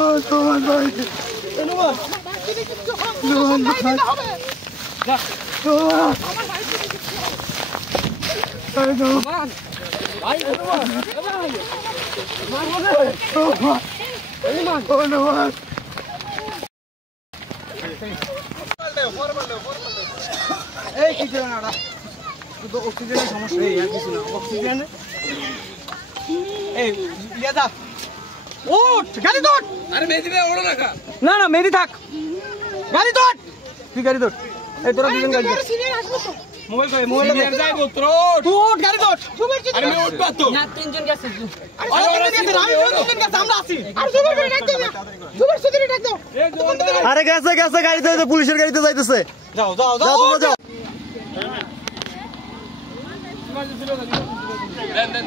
নোমান ভাই নোমান নোমান ভাই নোমান নোমান ভাই নোমান নোমান এই কিছু না তো অক্সিজেনের সমস্যা এই আর কিছু না অক্সিজেন এই লিয়া যা ওঠ গাড়ি দৌড় আরে মেহেদি রে ওড়ো না না না মেহেদি থাক গাড়ি দৌড় তুই গাড়ি দৌড় এই তোরা দুজন গাড়ি দৌড় সিনিয়র আসবো তো মোবাইল কই মোবাইল সিনিয়র যাই পুত্র তুই ওঠ গাড়ি দৌড় আরে আমি উঠবা তো না তিনজন গেছে আরে তিনজন গেছে আমরা আছি আর জুবাইর ভাই ডাক দাও না জুবাইর সুদিরে ডাক দাও আরে গেছে গেছে গাড়িতে পুলিশের গাড়িতে যাইতেছে যাও যাও যাও তোমরা যাও দেন